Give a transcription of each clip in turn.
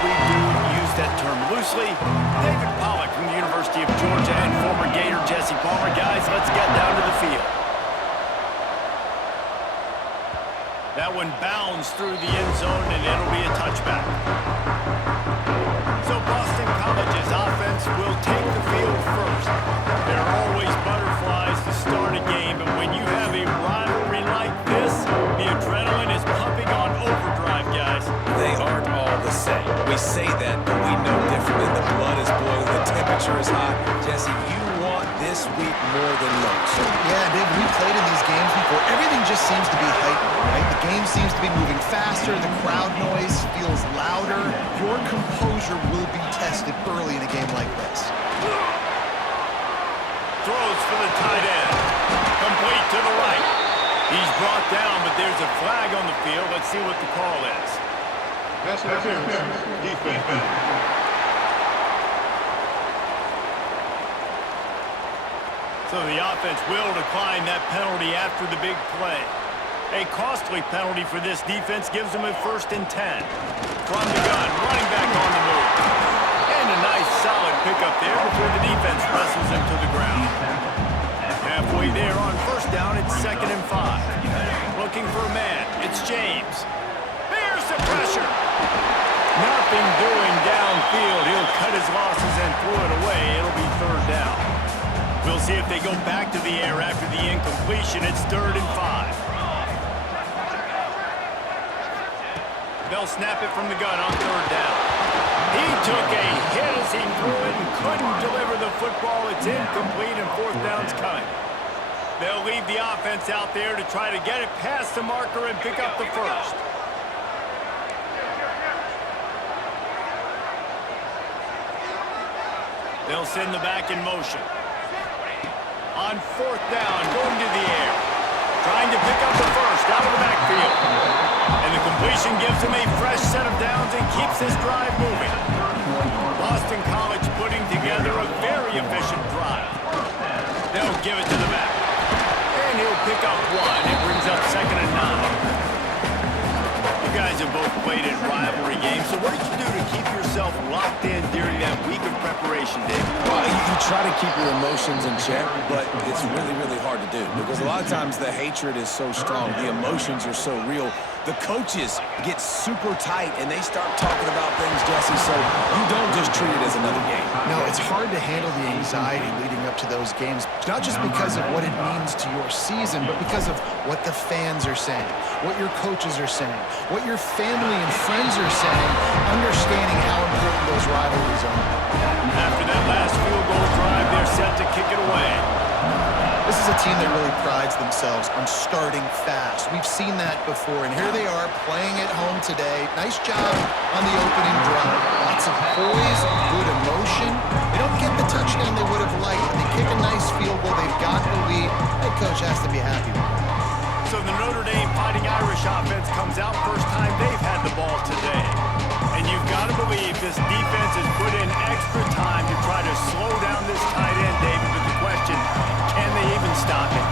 we do use that term loosely. David Pollock from the University of Georgia and former Gator Jesse Palmer. Guys, let's get down to the field. That one bounds through the end zone, and it'll be a touchback. So Boston College's offense will take the field first. There are always butterflies to start a game, and when you have a rivalry like this, the adrenaline is pumping on overdrive, guys. They aren't all the same. We say that, but we know differently. The blood is boiling, the temperature is hot. Jesse, you want this week more than most. Yeah, David, we played in these games before. Everything just seems to be heightened, right? The game seems to be moving faster. The crowd noise feels louder. Your composure will be tested early in a game like this. Throws for the tight end. Complete to the right. He's brought down, but there's a flag on the field. Let's see what the call is. Pass interference. Defense. So the offense will decline that penalty after the big play. A costly penalty for this defense gives them a 1st and 10. From the gun, running back on the move. And a nice solid pickup there before the defense wrestles him to the ground. Halfway there on 1st down, it's 2nd and 5. Looking for a man, it's James. There's the pressure. Nothing doing downfield. He'll cut his losses and throw it away. It'll be 3rd down. We'll see if they go back to the air after the incompletion. It's 3rd and 5. They'll snap it from the gun on 3rd down. He took a hit as he threw it and couldn't deliver the football. It's incomplete and 4th down's coming. They'll leave the offense out there to try to get it past the marker and pick up the 1st. They'll send the back in motion. On 4th down, going to the air. Trying to pick up the 1st out of the backfield. And the completion gives him a fresh set of downs and keeps his drive moving. Boston College putting together a very efficient drive. They'll give it to the back. And he'll pick up 1. It brings up 2nd and 9. You guys have both played in rivalry games, so what did you do to keep yourself locked in during that week of preparation, Dave? Well, you try to keep your emotions in check, but it's really, really hard to do because a lot of times the hatred is so strong, the emotions are so real. The coaches get super tight and they start talking about things, Jesse, so you don't just treat it as another game. No, it's hard to handle the anxiety leading up to those games, not just because of what it means to your season, but because of what the fans are saying, what your coaches are saying, what your family and friends are saying, understanding how important those rivalries are. After that last field goal drive, they're set to kick it away. This is a team that really prides themselves on starting fast. We've seen that before, and here they are playing at home today. Nice job on the opening drive. Lots of poise, good emotion. They don't get the touchdown they would have liked, but they kick a nice field goal. They've got the lead. Head coach has to be happy with that. So the Notre Dame Fighting Irish offense comes out first time they've had the ball today. And you've got to believe this defense has put in extra time to try to slow down this tight end, David. But the question, can they even stop it?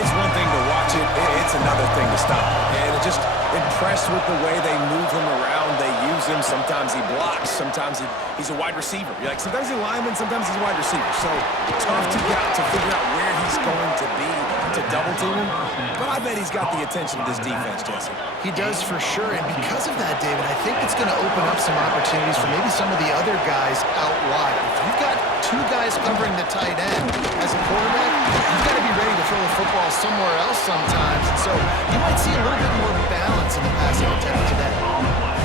It's one thing to watch it, it's another thing to stop it. And just impressed with the way they move him around. They use him. Sometimes he blocks. Sometimes he's a wide receiver. You're like, sometimes he's a lineman, sometimes he's a wide receiver. So tough to figure out where he's going to be to double team him. But I bet he's got the attention of this defense, Jesse. He does for sure, and because of that, David, I think it's going to open up some opportunities for maybe some of the other guys out wide. If you've got 2 guys covering the tight end as a quarterback, you've got to be ready to throw the football somewhere else sometimes. And so you might see a little bit more balance in the passing attack today.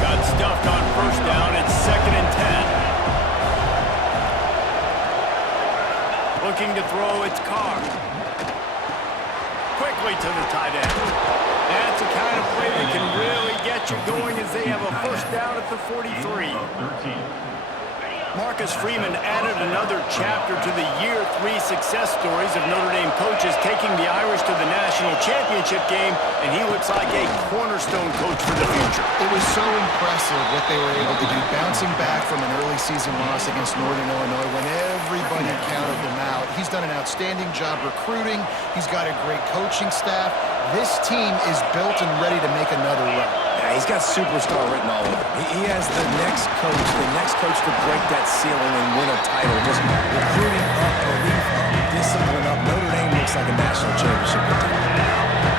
Got stuffed on 1st down. It's 2nd and 10. Looking to throw, it's Carr. Quickly to the tight end. That's the kind of play that can really get you going as they have a 1st down at the 43. Marcus Freeman added another chapter to the year 3 success stories of Notre Dame coaches taking the Irish to the national championship game, and he looks like a cornerstone coach for the future. It was so impressive what they were able to do, bouncing back from an early season loss against Northern Illinois when everybody counted them out. He's done an outstanding job recruiting. He's got a great coaching staff. This team is built and ready to make another run. Yeah, he's got superstar written all over him. He has the next coach to break that ceiling and win a title. Just recruiting up, belief up, discipline up. Notre Dame looks like a national championship contender.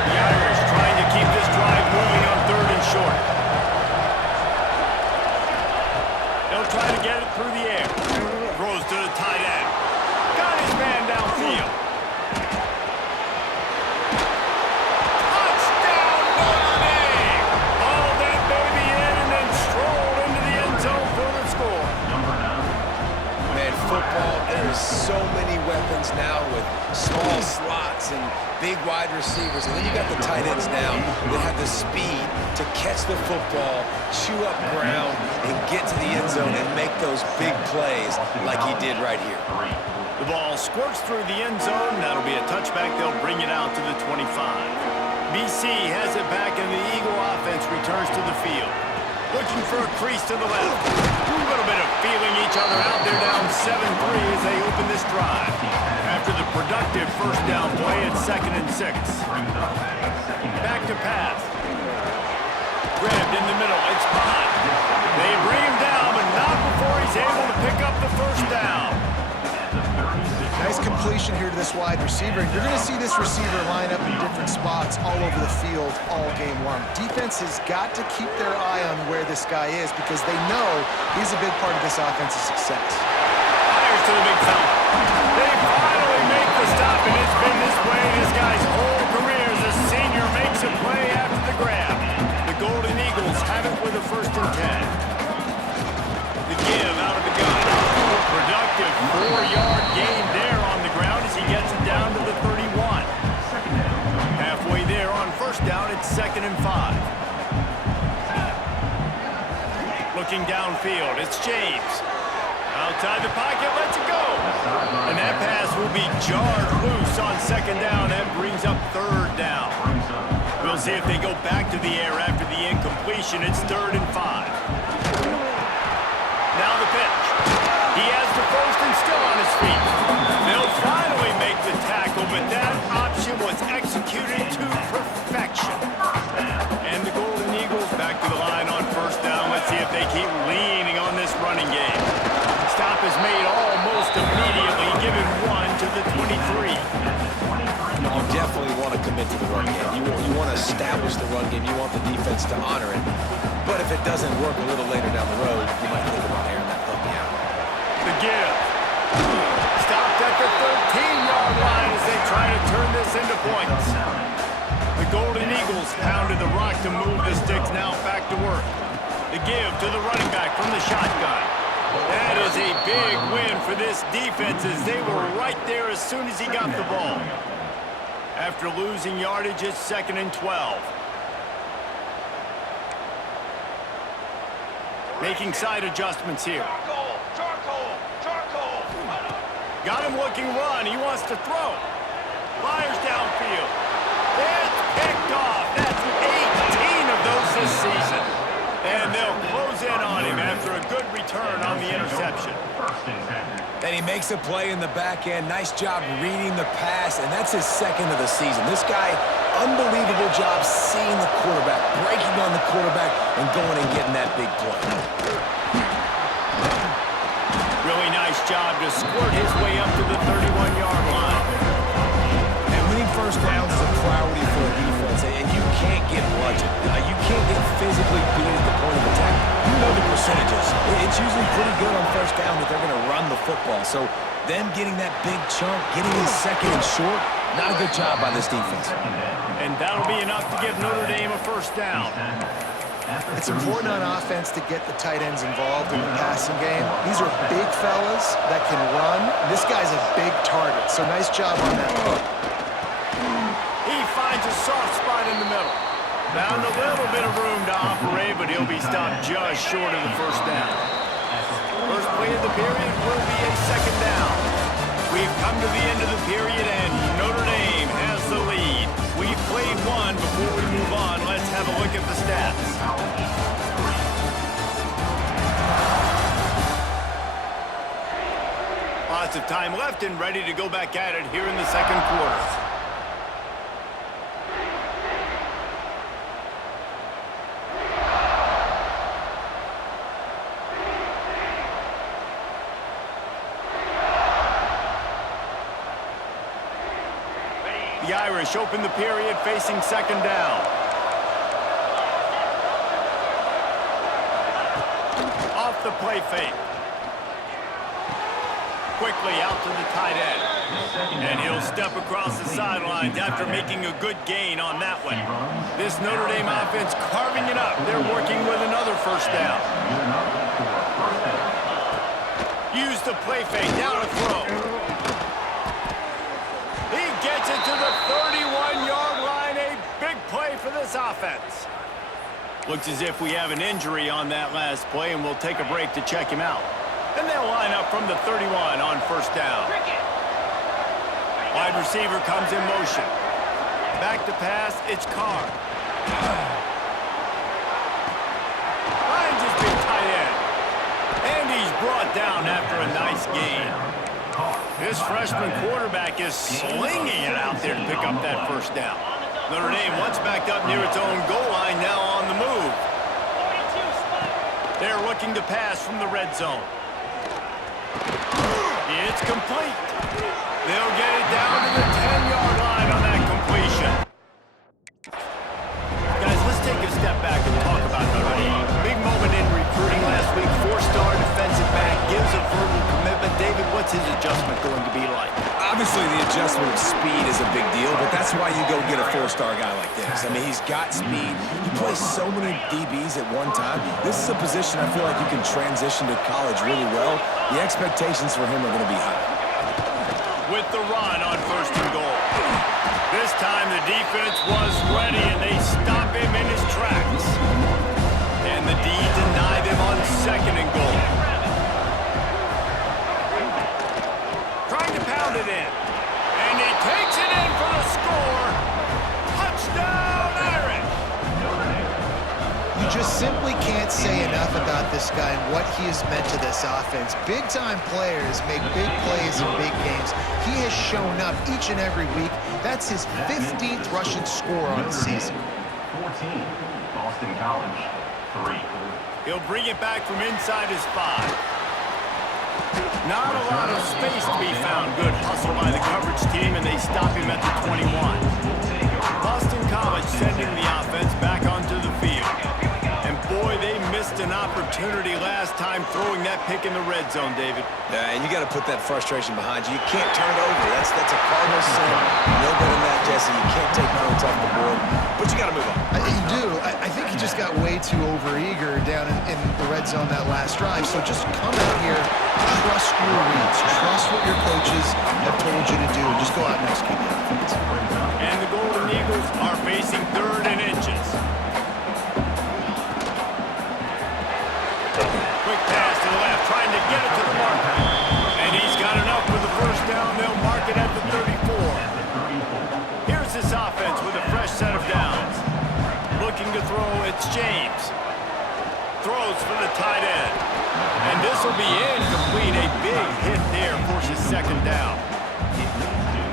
The Irish trying to keep this drive moving on 3rd and short. They'll try to get it through the air. Throws to the tight end. Got his man downfield. Touchdown, Notre Dame! Hauled that baby in and then strolled into the end zone for the score. Man, football, there's so many weapons now with small slots and big wide receivers. And then you got the tight ends now that have the speed to catch the football, chew up ground, and get to the end zone and make those big plays like he did right here. The ball squirts through the end zone. That'll be a touchback. They'll bring it out to the 25. BC has it back, and the Eagle offense returns to the field. Looking for a crease to the left. A little bit of feeling each other out. They're down 7-3 as they open this drive. After the productive first down play, it's 2nd and 6. Back to pass. Grabbed in the middle. It's Bond. They bring him down, but not before he's able to pick up the first down. Nice completion here to this wide receiver. And you're going to see this receiver line up in different spots all over the field all game long. Defense has got to keep their eye on where this guy is because they know he's a big part of this offense's success. Fires to the big fella. They finally make the stop, and it's been this way this guy's whole career as a senior makes a play after the grab. The Golden Eagles have it with a 1st and 10. The give out of the gun. Productive 4-yard gain there on the ground as he gets it down to the 31. Halfway there on 1st down, it's 2nd and 5. Looking downfield, it's James. Outside the pocket, lets it go. And that pass will be jarred loose on 2nd down. That brings up 3rd down. We'll see if they go back to the air after the incompletion. It's 3rd and 5. Now the pitch. He has the first and still on his feet. They'll finally make the tackle, but that option was executed to perfection. And the Golden Eagles back to the line on 1st down. Let's see if they keep leaning on this running game. Stop is made almost immediately, giving 1 to the 23. You definitely want to commit to the run game. You want to establish the run game. You want the defense to honor it. But if it doesn't work a little later down the road, you might think about airing that puppy out. The give. Stopped at the 13-yard line as they try to turn this into points. The Golden Eagles pounded the rock to move the sticks, now back to work. The give to the running back from the shotgun. That is a big win for this defense as they were right there as soon as he got the ball. After losing yardage, it's 2nd and 12. Making side adjustments here. Got him looking run. He wants to throw. Fires downfield. It's picked off. That's 18 of those this season. And they'll close in on him after a good return on the interception. And he makes a play in the back end. Nice job reading the pass, and that's his 2nd of the season. This guy, unbelievable job seeing the quarterback, breaking on the quarterback, and going and getting that big play. Really nice job to squirt his way up to the 31-yard line. And winning 1st downs is a priority for a defense, and you can't get bludgeoned. You can't get physically beat at the point of attack. You know the percentages. It's usually pretty good on 1st down that they're going to run the football. So them getting that big chunk, getting in 2nd and short, not a good job by this defense. And that'll be enough to give Notre Dame a 1st down. It's important on offense to get the tight ends involved in the passing game. These are big fellas that can run. This guy's a big target, so nice job on that hook. He finds a soft spot in the middle. Found a little bit of room to operate, but he'll be stopped just short of the 1st down. First play of the period will be a 2nd down. We've come to the end of the period, and Notre Dame has the lead. We've played one. Before we move on, let's have a look at the stats. Lots of time left and ready to go back at it here in the 2nd quarter. The Irish open the period facing second down. Off the play fake. Quickly out to the tight end. And he'll step across the sidelines after making a good gain on that one. This Notre Dame offense carving it up. They're working with another first down. Use the play fake. Down to throw. He gets it to the 31-yard line. A big play for this offense. Looks as if we have an injury on that last play, and we'll take a break to check him out. And they'll line up from the 31 on first down. Wide receiver comes in motion. Back to pass, it's Carr. Finds his big tight end. And he's brought down after a nice gain. This freshman quarterback is slinging it out there to pick up that first down. Notre Dame once backed up near its own goal line, now on the move. They're looking to pass from the red zone. It's complete. They'll get it down to the 10-yard line on that completion. Guys, let's take a step back and talk about Notre Dame. Big moment in recruiting last week. Four-star defensive back gives a verbal commitment. David, what's his adjustment going to be like? Obviously, the adjustment of speed is a big deal, but that's why you go get a four-star guy like this. I mean, he's got speed. He plays so many DBs at one time. This is a position I feel like you can transition to college really well. The expectations for him are going to be high. With the run on first and goal. This time the defense was ready and they stop him in his tracks. And the D denied him on second and goal. Trying to pound it in. And he takes it in for the score. Touchdown, Irish! You just simply can't say enough about this guy and what he has meant to this offense. Big-time players make big plays in big games. He has shown up each and every week. That's his 15th rushing score on the season. 14, Boston College, 3. He'll bring it back from inside his 5. Not a lot of space to be found. Good hustle by the coverage team, and they stop him at the 21. Boston College sending the offense back onto the field. And boy, they missed an opportunity last time throwing that pick in the red zone, David. Yeah, and you got to put that frustration behind you. You can't turn it over. That's a cardinal sin. No better than that, Jesse. You can't take points off the board, but you got to move on. You do. I think he just got way too overeager down in the red zone that last drive. So just come out here, trust your reads, trust what your coaches have told you to do, and just go out and execute the offense. And the Golden Eagles are facing third and inches. Quick pass to the left, trying to get it to the marker. And he's got enough for the first down. They'll mark it at the 34. Here's this offense with a fresh set of downs. Looking to throw, it's James. Throws for the tight end. And this will be incomplete. A big hit there forces second down.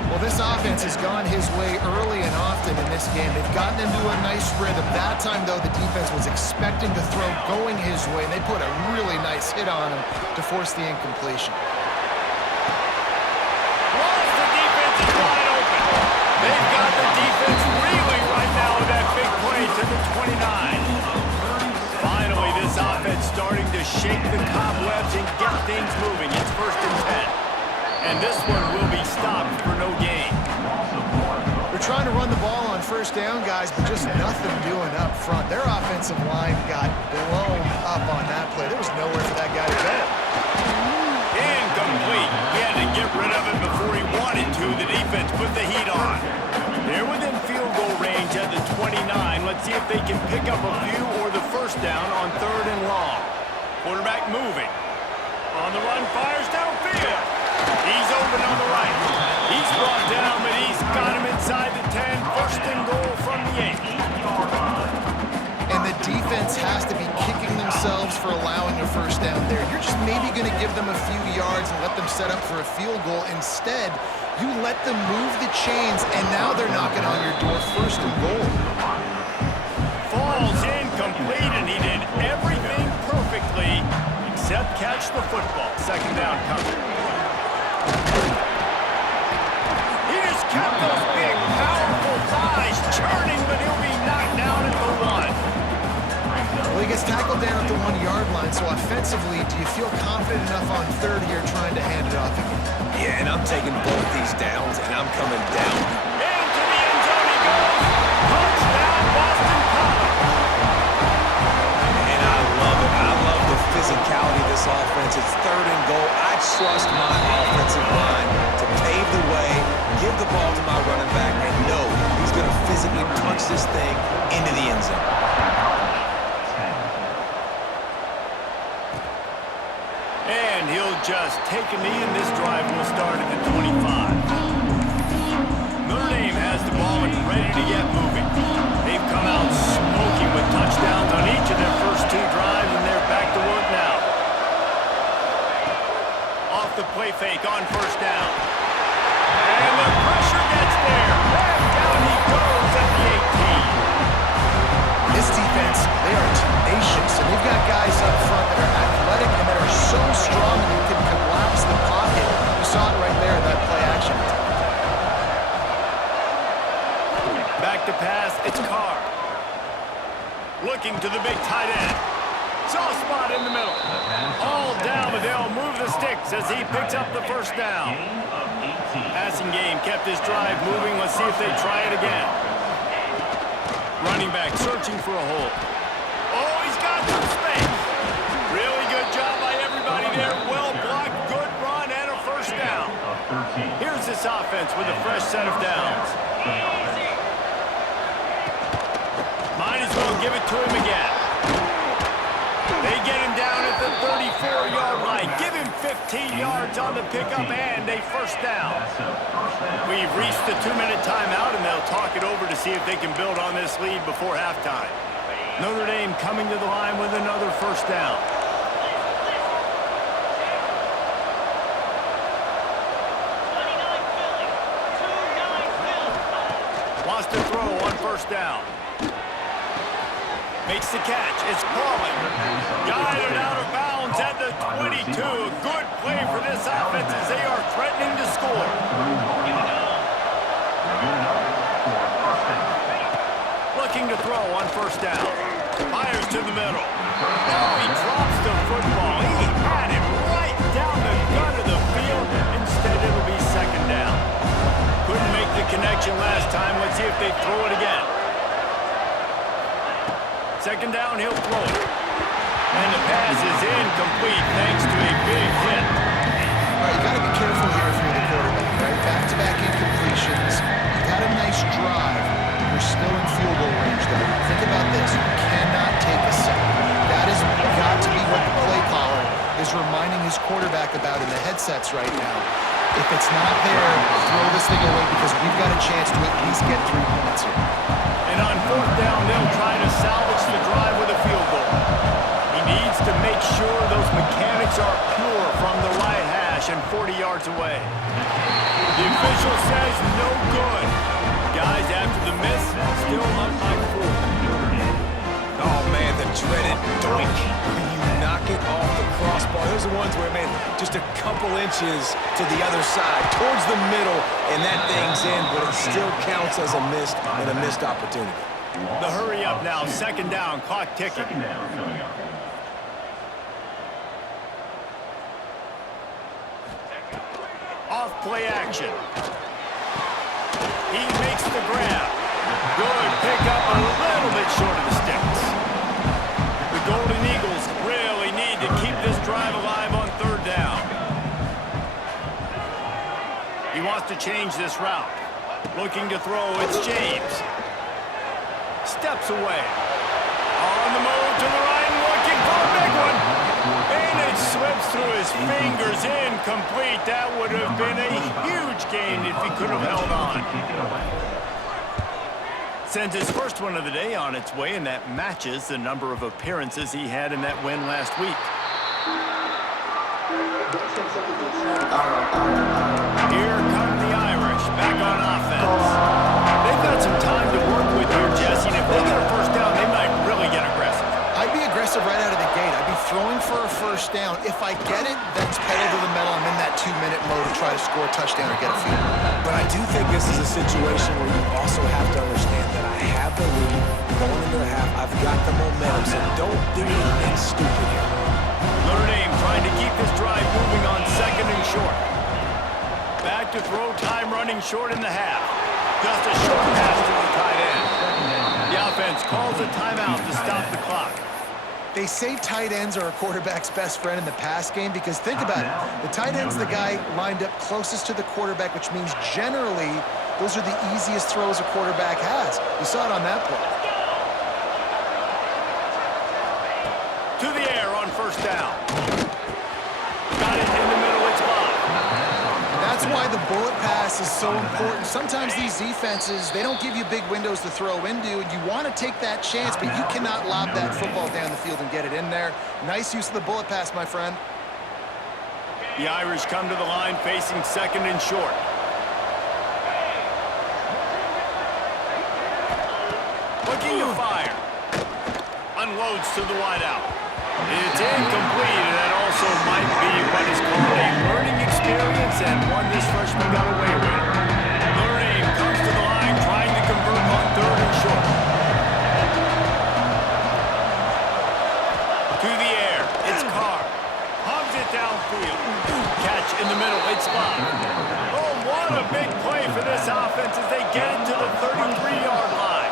Well, this offense has gone his way early and often in this game. They've gotten into a nice rhythm. That time, though, the defense was expecting to throw going his way, and they put a really nice hit on him to force the incompletion. Once the defense is wide open. They've got the defense reeling right now with that big play to the 29. Finally, this offense starting to shake the cobwebs and get things moving. It's first and 10. And this one will be stopped for no gain. They're trying to run the ball on first down, guys, but just nothing doing up front. Their offensive line got blown up on that play. There was nowhere for that guy to go. Incomplete. He had to get rid of it before he wanted to. The defense put the heat on. They're within field goal range at the 29. Let's see if they can pick up a few or the first down on third and long. Quarterback moving. On the run, fires downfield. He's open on the right. He's brought down, but he's got him inside the 10. First and goal from the 8. And the defense has to be kicking themselves for allowing a first down there. You're just maybe going to give them a few yards and let them set up for a field goal. Instead, you let them move the chains, and now they're knocking on your door. First and goal. Falls incomplete, and he did everything perfectly except catch the football. Second down coming. He just kept those big tackled down at the 1-yard line, so offensively, do you feel confident enough on third here trying to hand it off again? Yeah, and I'm taking both these downs, and I'm coming down. Into the end zone he goes. Touchdown, Boston College. And I love it. I love the physicality of this offense. It's third and goal. I trust my offensive line to pave the way, give the ball to my running back, and know he's going to physically punch this thing into the end zone. And he'll just take a knee, and this drive will start at the 25. Notre Dame has the ball and ready to get moving. They've come out smoking with touchdowns on each of their first 2 drives, and they're back to work now. Off the play fake on first down. And the pressure gets there. Back down he goes at the 18. This defense, they are tenacious, and they've got guys up front that are athletic and that are so strong that they can collapse the pocket. You saw it right there in that play action. Back to pass, it's Carr. Looking to the big tight end. Soft spot in the middle. All down, but they'll move the sticks as he picks up the first down. Passing game kept his drive moving. Let's see if they try it again. Running back searching for a hole. Oh, he's got some space. Really good job by everybody there. Well blocked, good run, and a first down. Here's this offense with a fresh set of downs. Might as well give it to him again. They get him down at the 34-yard line. Give him 15 yards on the pickup and a first down. We've reached the 2-minute timeout, and they'll talk it over to see if they can build on this lead before halftime. Notre Dame coming to the line with another first down. Wants to throw on first down. Makes the catch. It's Pauling. Guided out of bounds at the 22. Good play for this offense as they are threatening to score. Looking to throw on first down. Fires to the middle. Oh, he drops the football. He had it right down the gut of the field. Instead, it'll be second down. Couldn't make the connection last time. Let's see if they throw it again. Second down, he'll throw it. And the pass is incomplete thanks to a big hit. All right, you got to be careful here if you're the quarterback, right? Back-to-back incompletions. You've had a nice drive. You're still in field goal range, though. Think about this. You cannot take a sack. That has got to be what the play caller is reminding his quarterback about in the headsets right now. If it's not there, throw this thing away because we've got a chance to at least get 3 points here. And on fourth down, they'll try to salvage the drive with a field goal. He needs to make sure those mechanics are pure from the right hash and 40 yards away. The official says no good. Guys, after the miss, still up by 4. Oh, man, the dreaded doink. When you knock it off the crossbar. Those are ones where, man, just a couple inches to the other side, towards the middle, and that thing's in, but it still counts as a missed opportunity. The hurry up now, second down, clock ticking. Off play action. He makes the grab. Good pickup, a little bit short of the sticks. The Golden Eagles really need to keep this drive alive on third down. He wants to change this route. Looking to throw, it's James. Steps away. On the move to the right, looking for a big one. And it slips through his fingers, incomplete. That would have been a huge gain if he could have held on. Sends his first one of the day on its way, and that matches the number of appearances he had in that win last week. Here come the Irish, back on offense. They've got some time to work with here, Jesse, and if they get a first down, they might really get aggressive. I'd be aggressive right out of the gate. I'd be throwing for a first down. If I get it, then it's pedal to the metal. I'm in that 2-minute mode to try to score a touchdown or get a field goal. But I do think this is a situation where you also have to understand that I have the lead. going into the half. I've got the momentum, so don't do anything stupid here. Notre Dame trying to keep this drive moving on 2nd and short. Back to throw, time running short in the half. Just a short pass to the tight end. The offense calls a timeout to stop the clock. They say tight ends are a quarterback's best friend in the pass game because think about it. The tight end's the guy lined up closest to the quarterback, which means generally those are the easiest throws a quarterback has. You saw it on that play. To the air on 1st down. Got it in the middle, it's locked. That's why the bullet pass is so important. Sometimes these defenses, they don't give you big windows to throw into, and you want to take that chance, but you cannot lob that football down the field and get it in there. Nice use of the bullet pass, my friend. The Irish come to the line facing 2nd and short. Looking to fire. Unloads to the wideout. It's incomplete, and that also might be what is called a learning experience and one this freshman got away with. Notre Dame comes to the line trying to convert on 3rd and short. To the air, it's Carr. Hubs it downfield. Catch in the middle, it's locked. Oh, what a big play for this offense as they get it to the 33-yard line.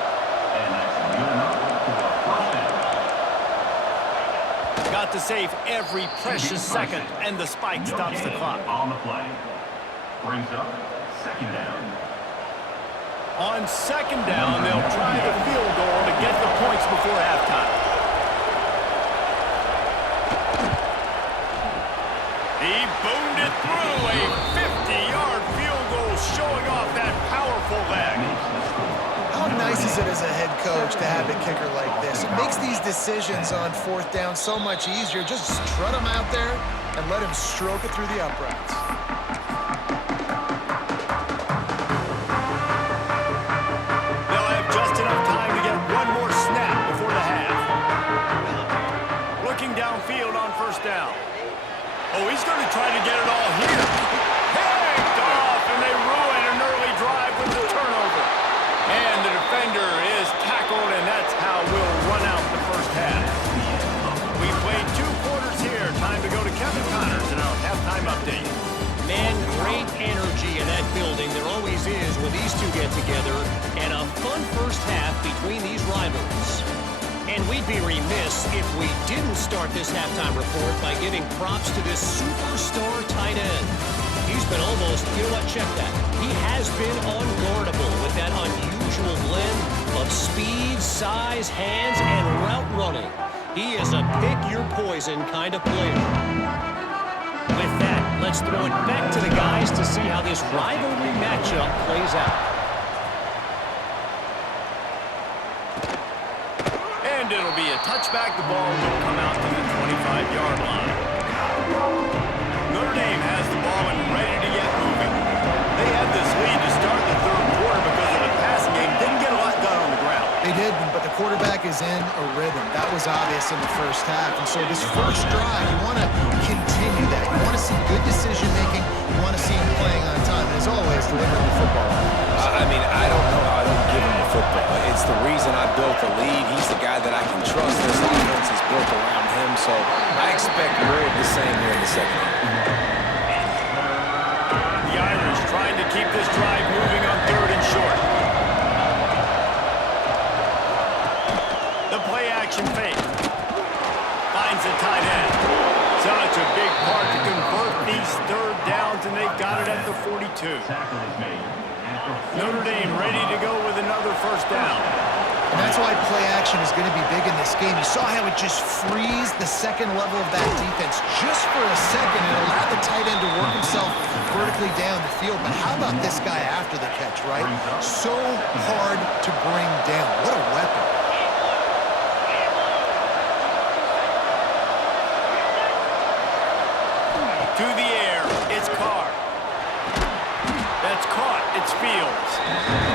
Got to save every precious second, and the spike stops the clock. On the play. Brings up 2nd down. On 2nd down, they'll try the field goal to get the points before halftime. He boomed it through a 50-yard field goal, showing off that powerful leg. How nice is it as a head coach to have a kicker like this? It makes these decisions on 4th down so much easier. Just strut him out there and let him stroke it through the uprights. They'll have just enough time to get one more snap before the half. Looking downfield on 1st down. Oh, he's going to try to get it all here. Picked off, and they ruin an early drive with the turnover. And the defender is tackled, and that's how we'll run out the 1st half. We played 2 quarters here. Time to go to Kevin Connors in our halftime update. Man, great energy in that building. There always is when these two get together. And a fun 1st half between these rivals. And we'd be remiss if we didn't start this halftime report by giving props to this superstar tight end. He's been almost, you know what, check that. He has been unguardable with that unusual blend of speed, size, hands, and route running. He is a pick-your-poison kind of player. With that, let's throw it back to the guys to see how this rivalry matchup plays out. And it'll be a touchback. The ball will come out to the 25-yard line. Notre Dame has the ball and ready to get moving. They had this lead to start the 3rd quarter because of the passing game. Didn't get a lot done on the ground. They didn't, but the quarterback is in a rhythm. That was obvious in the 1st half. And so this 1st drive, you want to continue that. You want to see good decision-making. You want to see him playing on time. And as always, delivering the football. I mean, I don't know how I don't give him the football. It's the reason I built the lead. He's the guy that I can trust. This offense is built around him, so I expect more of the same here in the 2nd half. The Irish trying to keep this drive moving on 3rd and short. The play-action fake. Finds a tight end. Such a big part to convert these 3rd downs, and they've got it at the 42. Tackle is made. Notre Dame ready to go with another 1st down. And that's why play action is going to be big in this game. You saw how it just frees the 2nd level of that defense just for a second and allowed the tight end to work himself vertically down the field. But how about this guy after the catch, right? So hard to bring down. What a weapon. To the air, it's Carr. That's caught, it's Fields.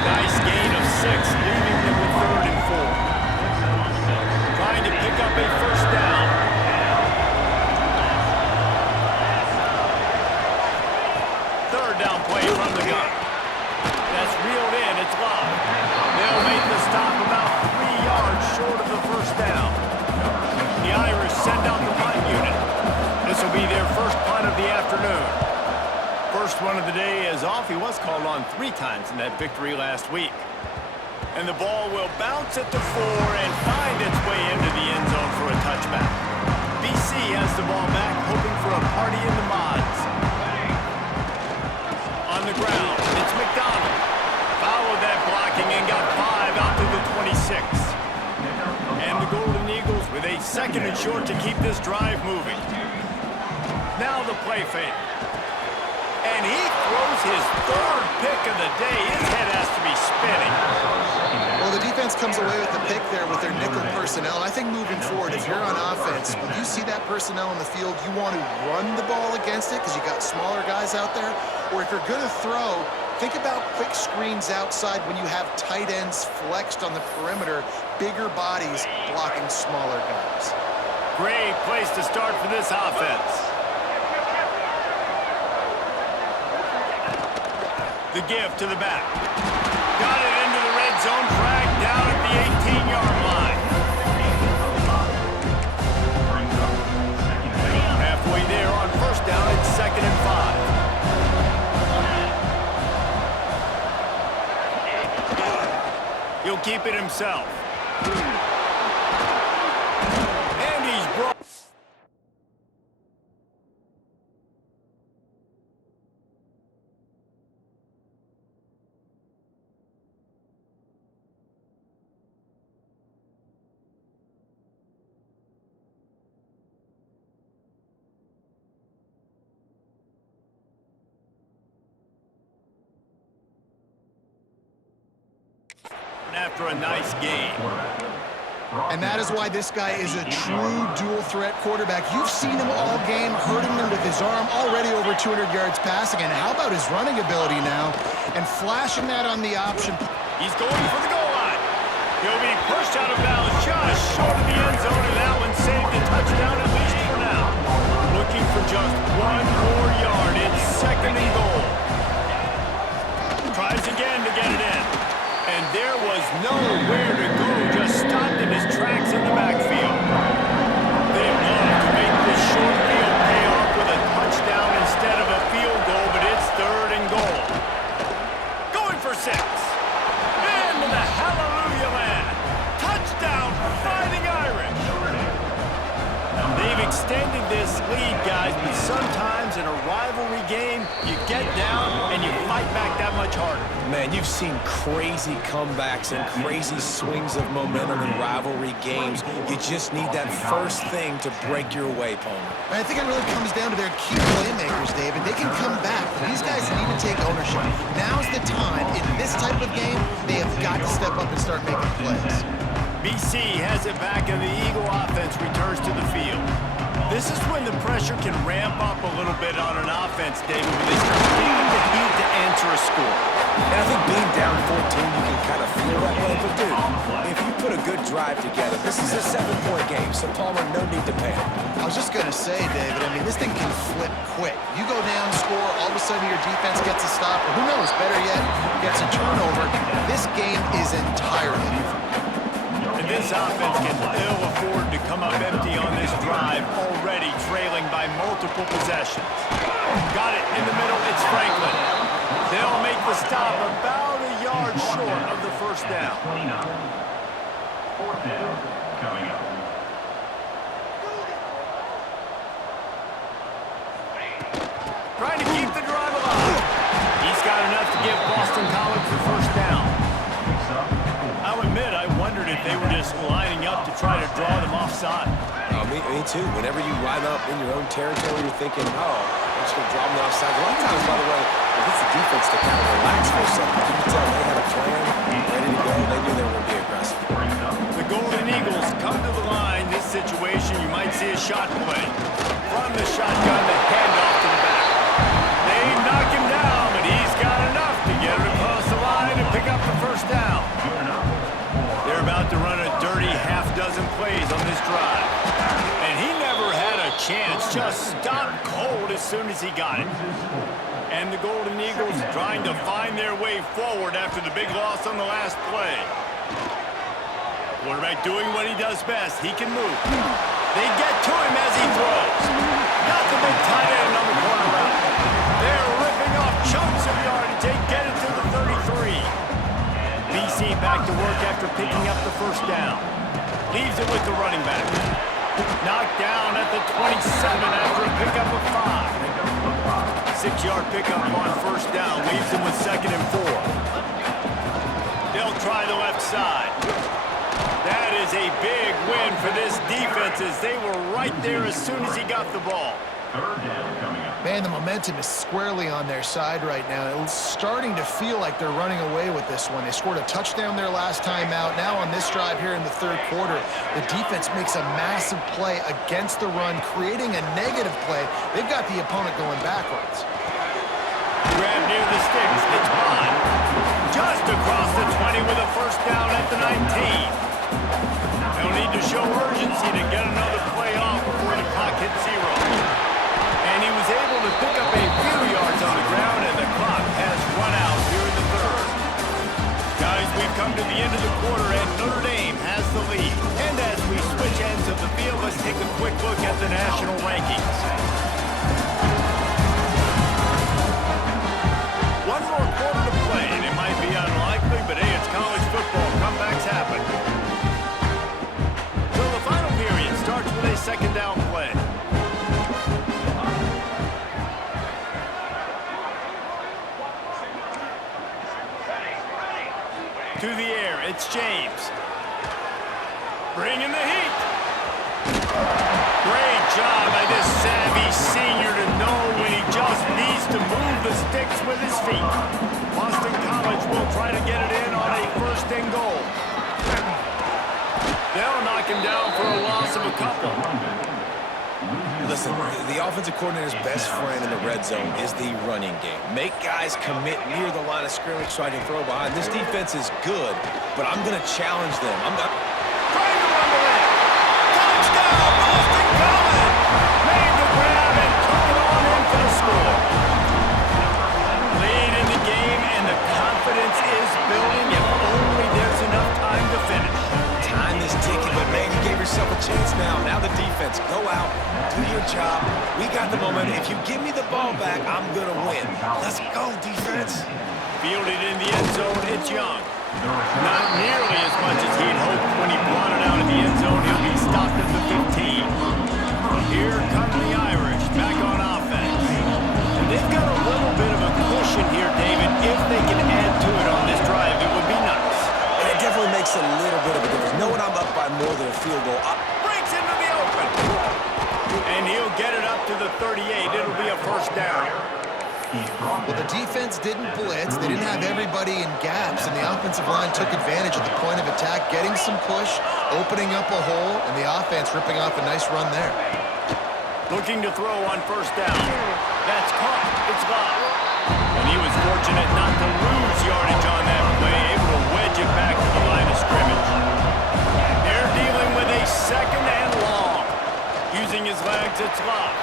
Nice gain of 6, leaving them with 3rd and 4. Trying to pick up a 1st down. Third down play from the gun. That's reeled in, it's locked. They'll make the stop about 3 yards first down. The Irish send out the punt unit. This will be their first punt of the afternoon. First one of the day is off. He was called on 3 times in that victory last week. And the ball will bounce at the 4 and find its way into the end zone for a touchback. BC has the ball back, hoping for a party in the mods. On the ground, it's McDonald. Followed that blocking and got 5 out to the 26. And the Golden Eagles with a 2nd and short to keep this drive moving. Now the play fake. And he throws his 3rd pick of the day. His head has to be spinning. Well, the defense comes away with the pick there with their nickel personnel. I think moving forward, if you're on offense, when you see that personnel in the field, you want to run the ball against it because you got smaller guys out there. Or if you're going to throw, think about quick screens outside when you have tight ends flexed on the perimeter, bigger bodies blocking smaller guys. Great place to start for this offense. The give to the back. Got it into the red zone, dragged down at the 18-yard line. Halfway there on first down, it's 2nd and 5. He'll keep it himself. And he's brought... After a nice game. And that is why this guy is a true dual-threat quarterback. You've seen him all game, hurting them with his arm, already over 200 yards passing. And how about his running ability now? And flashing that on the option. He's going for the goal line. He'll be pushed out of bounds just short of the end zone, and that one saved a touchdown at least for now. Looking for just 1 more yard. It's 2nd and goal. Tries again to get it in. And there was nowhere to go, just stopped in his tracks in the backfield. They love to make this short field pay off with a touchdown instead of a field goal, but it's 3rd and goal. Going for 6. Into the hallelujah land. Touchdown, Fighting Irish. They've extended this lead, guys, but sometimes in a rivalry game, you get down and you fight back that much harder. Man, you've seen crazy comebacks and crazy swings of momentum in rivalry games. You just need that first thing to break your way, Palmer. I think it really comes down to their key playmakers, David. They can come back. These guys need to take ownership. Now's the time. In this type of game, they have got to step up and start making plays. BC has it back, and the Eagle offense returns to the field. This is when the pressure can ramp up a little bit on an offense, David, when they start feeling the need to answer a score. And I think being down 14, you can kind of feel that way. But, dude, if you put a good drive together, this is a 7-point game, so, Palmer, no need to panic. I was just going to say, David, I mean, this thing can flip quick. You go down, score, all of a sudden your defense gets a stop, or who knows, better yet, gets a turnover. This game is entirely different. And this offense can ill afford to come up empty on this drive, already trailing by multiple possessions. Got it in the middle, it's Franklin. They'll make the stop about a yard short of the first down. 29. 4th down coming up. Trying to keep the drive alive. He's got enough to give Boston College the first down. I'll admit, I wondered if they were just lining up to try to draw them offside. Me too. Whenever you line up in your own territory, you're thinking, oh, I'm just going to draw them offside. A lot of times, by the way, it gets the defense to kind of relax for a second. You can tell they had a plan, ready to go. They knew they were going to be aggressive. The Golden Eagles come to the line. This situation, you might see a shot play. From the shotgun, the handoff to the back. They knock him down, but he's got enough to get it across the line and pick up the first down. They're about to run a dirty half-dozen plays on this drive. And he never had a chance, just stopped cold as soon as he got it. And the Golden Eagles trying to find their way forward after the big loss on the last play. Quarterback doing what he does best. He can move. They get to him as he throws. Got the big tight end on the corner route. They're ripping off chunks of yardage. They get it to the 33. BC back to work after picking up the first down. Leaves it with the running back. Knocked down at the 27 after a pickup of 5. 6-yard pickup on first down. Leaves them with 2nd and 4. They'll try the left side. That is a big win for this defense as they were right there as soon as he got the ball. Third down coming up. Man, the momentum is squarely on their side right now. It's starting to feel like they're running away with this one. They scored a touchdown their last time out. Now on this drive here in the third quarter, the defense makes a massive play against the run, creating a negative play. They've got the opponent going backwards. Grab near the sticks. It's Bond. Just across the 20 with a first down at the 19. They'll need to show urgency to get another play off before the clock hits 0. And he was able to pick up a few yards on the ground, and the clock has run out here in the third. Guys, we've come to the end of the quarter, and Notre Dame has the lead. And as we switch ends of the field, let's take a quick look at the national rankings. One more quarter to play, and it might be unlikely, but hey, it's college football. Comebacks happen. So the final period starts with a 2nd down play. To the air, it's James. Bringing the heat. Great job by this savvy senior to know when he just needs to move the sticks with his feet. Boston College will try to get it in on a 1st and goal. They'll knock him down for a loss of a couple. Listen, the offensive coordinator's best friend in the red zone is the running game. Make guys commit near the line of scrimmage so I can throw behind. This defense is good, but I'm going to challenge them. I'm not... Trying to run the leg. Touchdown, Boston College! Made the grab and took it on in for the score. Lead in the game, and the confidence is building if only there's enough time to finish. Time is ticking, but man, you gave yourself a chance now. Now the defense, go out, do your job. We got the momentum. If you give me the ball back, I'm going to win. Let's go, defense. Fielded in the end zone, it's Young. Not nearly as much as he'd hoped when he brought it out of the end zone. He'll be stopped at the 15. Here come the Irish, back on offense. And they've got a little bit of a cushion here, David. If they can add to it on this drive, it would be nice. It definitely makes a little bit of a difference. Knowing I'm up by more than a field goal. Breaks into the open. And he'll get it up to the 38. It'll be a first down. Well, the defense didn't blitz. They didn't have everybody in gaps, and the offensive line took advantage at the point of attack, getting some push, opening up a hole, and the offense ripping off a nice run there. Looking to throw on first down. That's caught. It's LOB. And he was fortunate not to lose yardage on that play, able to wedge it back to the line of scrimmage. They're dealing with a 2nd and long. Using his legs, it's LOB.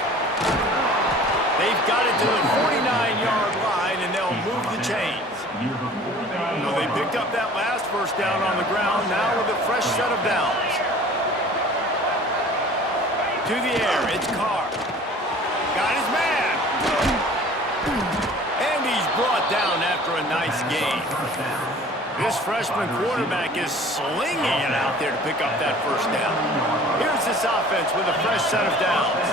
They've got it to the 49-yard line, and they'll move the chains. So they picked up that last first down on the ground, now with a fresh set of downs. To the air, it's Carr. Got his man. And he's brought down after a nice game. This freshman quarterback is slinging it out there to pick up that first down. Here's this offense with a fresh set of downs.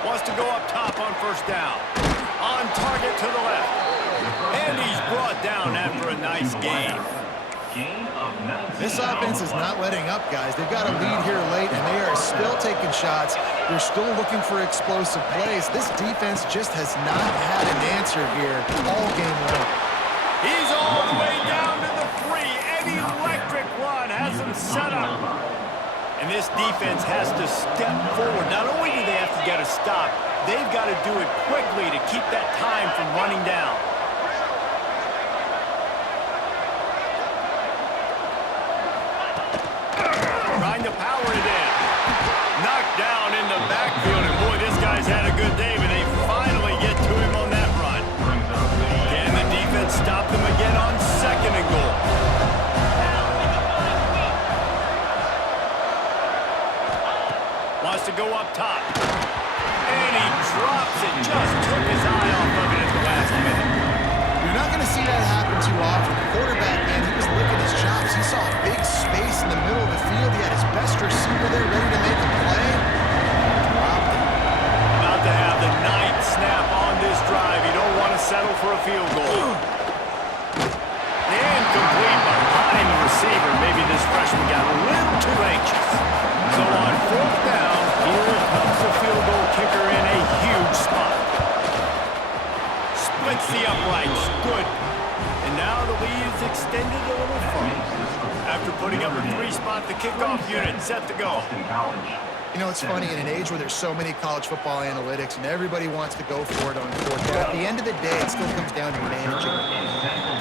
Wants to go up top on first down. On target to the left. And he's brought down after a nice game. This offense is not letting up, guys. They've got a lead here late, and they are still taking shots. They're still looking for explosive plays. This defense just has not had an answer here all game long. He's all the way down to the 3. An electric run has him set up. And this defense has to step forward. Not only do they have to get a stop, they've got to do it quickly to keep that time from running down. Trying to power it in. Knocked down in the backfield, and boy, this guy's had a good day, but they finally get to him on that run. Can the defense stop them again on 2nd and goal? up top. And he drops it. Just took his eye off of it at the last minute. You're not going to see that happen too often. The quarterback, man, he was licking his chops. He saw a big space in the middle of the field. He had his best receiver there ready to make a play. Dropped it. About to have the ninth snap on this drive. You don't want to settle for a field goal. Incomplete behind the receiver. Maybe this freshman got a little too anxious. So on fourth down, here comes the field goal kicker in a huge spot. Splits the uprights. Good. And now the lead is extended a little further. After putting up a three-spot, the kickoff unit set to go. You know, it's funny, in an age where there's so many college football analytics and everybody wants to go for it on fourth down, at the end of the day, it still comes down to managing.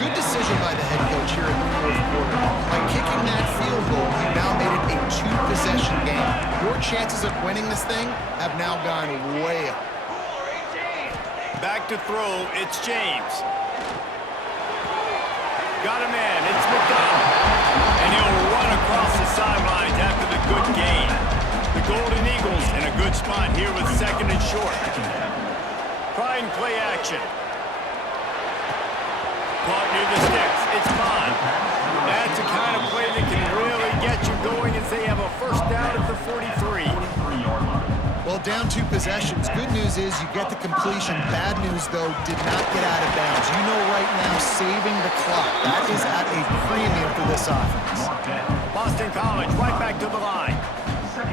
Good decision by the head coach here in the fourth quarter. By kicking that field goal, he now made it a two-possession game. Your chances of winning this thing have now gone way up. Back to throw, it's James. Got a man, it's McDonald. And he'll run across the sidelines after the good gain. The Golden Eagles in a good spot here with second and short. Trying play action. Caught near the sticks, it's Bond. That's the kind of play that can really get you going as they have a first down at the 43. Well, down two possessions. Good news is you get the completion. Bad news, though, did not get out of bounds. You know right now, saving the clock. That is at a premium for this offense. Boston College right back to the line.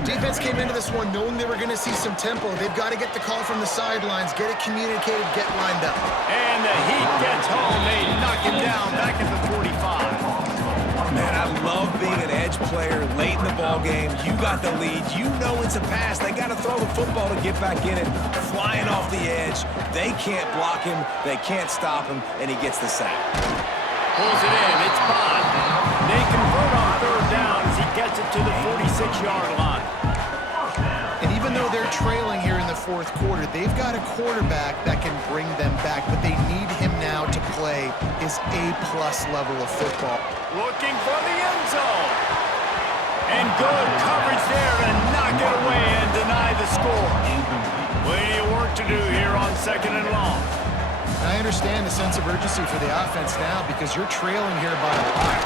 Defense came into this one knowing they were going to see some tempo. They've got to get the call from the sidelines, get it communicated, get lined up. And the heat gets home. They knock him down back at the 45. Man, I love being an edge player late in the ball game. You got the lead. You know it's a pass. They got to throw the football to get back in it. Flying off the edge. They can't block him. They can't stop him. And he gets the sack. Pulls it in. It's Bond. They convert on third down as he gets it to the 46-yard line. And even though they're trailing here in the fourth quarter, they've got a quarterback that can bring them back, but they need him now to play his A-plus level of football. Looking for the end zone. And good coverage there to knock it away and deny the score. Plenty of work to do here on second and long. I understand the sense of urgency for the offense now because you're trailing here by a lot.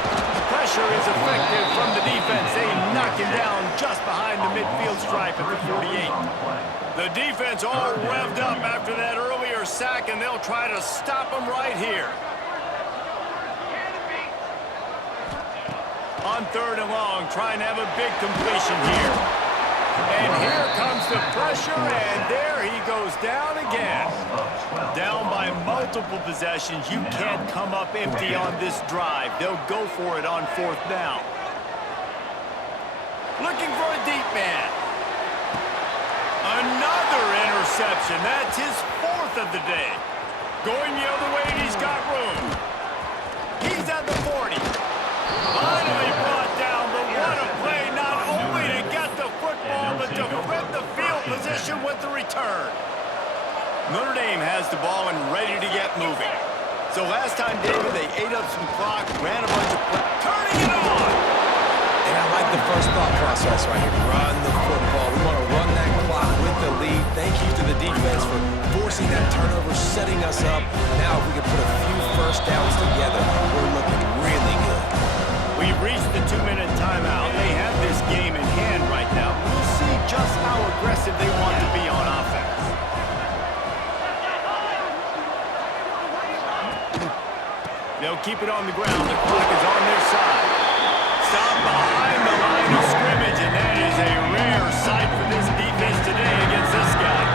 Pressure is effective from the defense. They knock him down just behind the midfield stripe at the 48. The defense all revved up after that earlier sack, and they'll try to stop him right here. On third and long, trying to have a big completion here. And here comes the pressure, and there he goes down again. Down by multiple possessions. You can't come up empty on this drive. They'll go for it on fourth down. Looking for a deep man. Another interception. That's his fourth of the day. Going the other way, and he's got room. He's at the 40. Finally brought down, but what a play, not only to get the football, but to flip the field position with the return. Notre Dame has the ball and ready to get moving. So last time, David, they ate up some clock, ran a bunch of plays, turning it on. And I like the first thought process right here. Run the football. We want to run that clock with the lead. Thank you to the defense for forcing that turnover, setting us up. Now if we can put a few first downs together, we're looking really good. We've reached the 2-minute timeout. They have this game in hand right now. We'll see just how aggressive they want to be on offense. They'll keep it on the ground. The clock is on their side. Stop behind the line of scrimmage, and that is a rare sight for this defense today against this guy.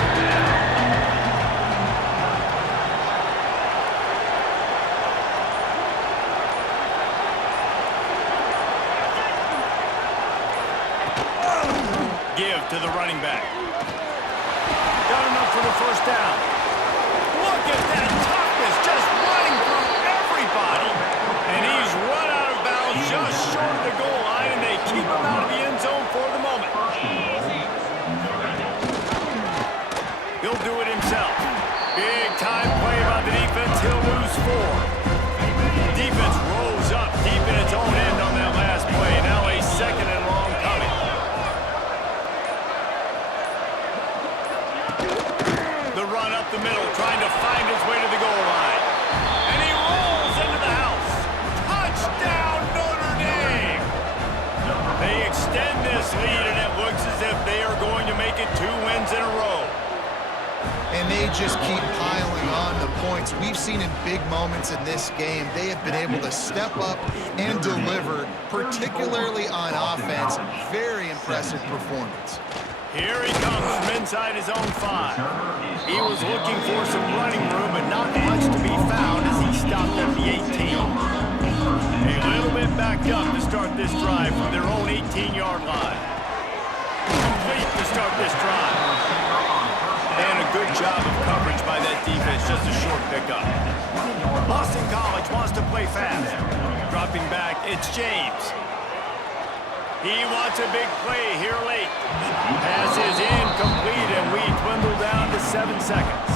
Give to the running back. Got enough for the first down. Look at that toughness, just running through everybody. And he's run out of bounds just short of the goal line, and they keep him out of the end zone for the moment. He'll do it himself. Big time play by the defense. He'll lose 4. Defense rolls up deep in its own end on that last play. Now a second and long coming. the run up the middle, trying to find his way to the goal line. And he rolls into the house. Touchdown, Notre Dame! They extend this lead, and it looks as if they are going to make it 2 wins in a row. And they just keep piling on the points. We've seen in big moments in this game, they have been able to step up and deliver, particularly on offense. Very impressive performance. Here he comes from inside his own 5. He was looking for some running room, but not much to be found as he stopped at the 18. A little bit backed up to start this drive from their own 18-yard line. Complete to start this drive. And a good job of coverage by that defense, just a short pickup. Boston College wants to play fast. Dropping back, it's James. He wants a big play here late. Pass is incomplete, and we dwindle down to 7 seconds.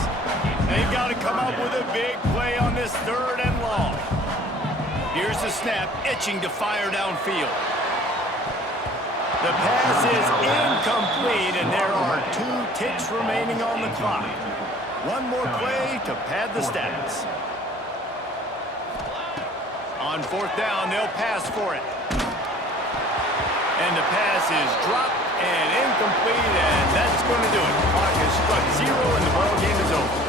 They've got to come up with a big play on this 3rd and long. Here's the snap, itching to fire downfield. The pass is incomplete, and there are 2 ticks remaining on the clock. One more play to pad the stats. On 4th down, they'll pass for it. And the pass is dropped and incomplete, and that's going to do it. Clock has struck 0, and the ball game is over.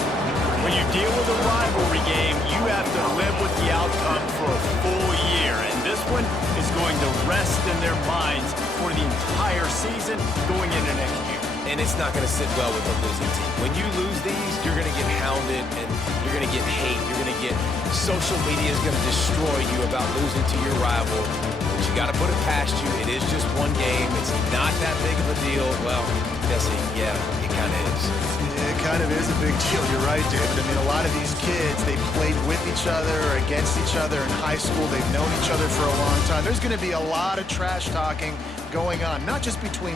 When you deal with a rivalry game, you have to live with the outcome for a full year, and this one is going to rest in their minds for the entire season going into next year. And it's not going to sit well with a losing team. When you lose these, you're going to get hounded, and you're going to get hate. You're going to get social media is going to destroy you about losing to your rival. But you got to put it past you. It is just one game. It's not that big of a deal. Well, Jesse, yeah, it kind of is. It kind of is a big deal. You're right, David. I mean, a lot of these kids, they played with each other or against each other in high school. They've known each other for a long time. There's going to be a lot of trash talking going on, not just between